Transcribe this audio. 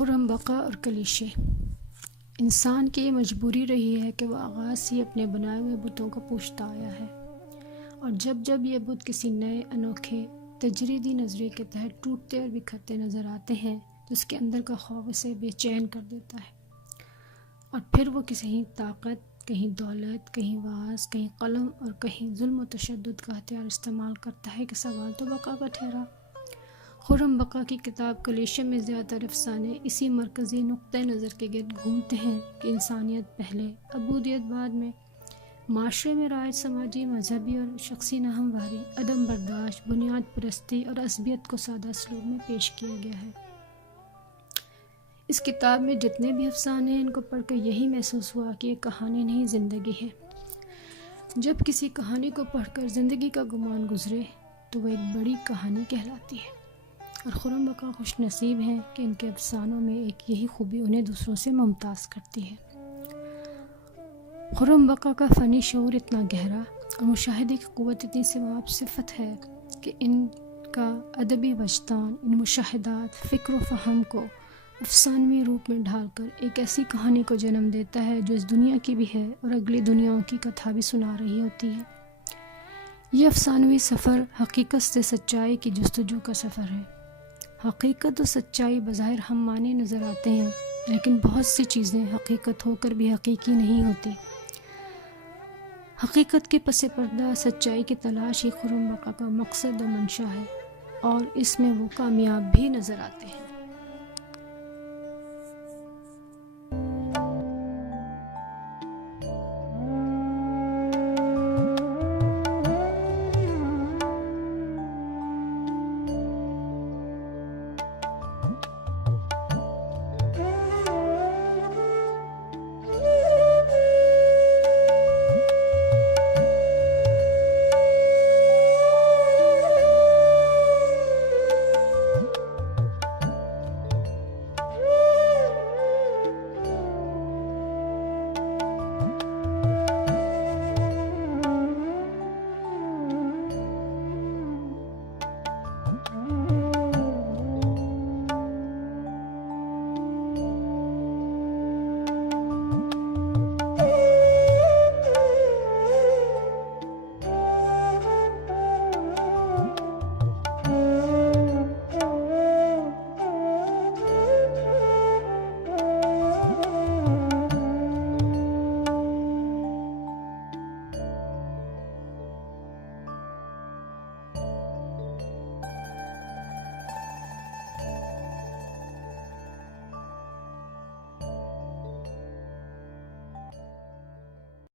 खुर्रम बका और कलीशे। इंसान की ये मजबूरी रही है कि वह आगाज़ से ही अपने बनाए हुए बुतों को पूछता आया है, और जब जब ये बुत किसी नए अनोखे तजरीदी नज़रिए के तहत टूटते और बिखरते नज़र आते हैं तो उसके अंदर का खौफ उसे बेचैन कर देता है। और फिर वो कहीं ताकत, कहीं दौलत, कहीं वास, कहीं कलम और कहीं जुल्म व तशद्दुद का हथियार इस्तेमाल करता है कि सवाल तो बका का ठहरा। खुर्रम बका की किताब कलीशे में ज़्यादातर अफसाने इसी मरकज़ी नुक्ते नज़र के गिर्द घूमते हैं कि इंसानियत पहले, अबूदियत बाद में। माशरे में राज समाजी, मजहबी और शख्सी नाहमवारी, अदम बर्दाश्त, बुनियाद परस्ती और असबियत को सादा असलूब में पेश किया गया है। इस किताब में जितने भी अफसाने हैं इनको पढ़कर यही महसूस हुआ कि ये कहानी नहीं ज़िंदगी है। जब किसी कहानी को पढ़कर ज़िंदगी का गुमान गुजरे तो वह एक बड़ी कहानी कहलाती है। और खुर्रम बका खुश नसीब हैं कि इनके अफसानों में एक यही खूबी उन्हें दूसरों से मुमताज़ करती है। खुर्रम बका का फ़नी शऊर इतना गहरा और मुशाहिदे की क़ुव्वत इतनी सवाब सिफ़त है कि इनका अदबी वजदान इन मुशाहिदात, फ़िक्र व फ़हम को अफसानवी रूप में ढालकर एक ऐसी कहानी को जन्म देता है जो इस दुनिया की भी है और अगली दुनियाओं की कथा भी सुना रही होती है। ये अफसानवी सफ़र हकीकत से सच्चाई की जुस्तजू का सफ़र है। हकीकत और सच्चाई बज़ाहिर हम माने नज़र आते हैं, लेकिन बहुत सी चीज़ें हकीकत होकर भी हकीकी नहीं होती। हकीकत के पसे पर्दा सच्चाई की तलाश ही खुर्रम बका का मकसद और मंशा है, और इसमें वो कामयाब भी नज़र आते हैं।